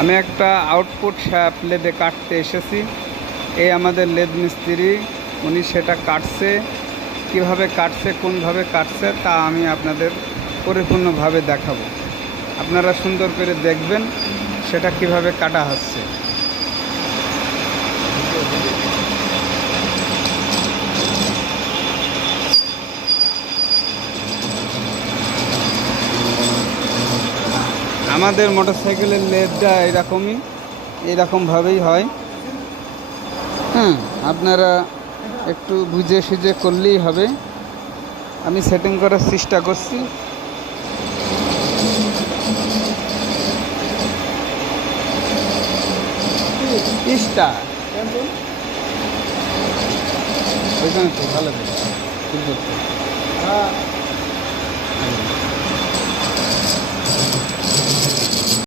আমি একটা আউটপুট লেদে কাটতে এসেছি। এই আমাদের লেদ মিস্ত্রি, উনি সেটা কাটছে। কিভাবে কাটছে, কোনভাবে কাটছে তা আমি আপনাদের পরিপূর্ণভাবে দেখাবো। আপনারা সুন্দর করে দেখবেন সেটা কিভাবে কাটা হচ্ছে। আমাদের মোটরসাইকেলের লেদটা এরকমভাবেই হয়। আপনারা একটু বুঝে সুঝে করলেই হবে। আমি সেটিং করার চেষ্টা করছি। ইস্টা ওইখানে তো ভালো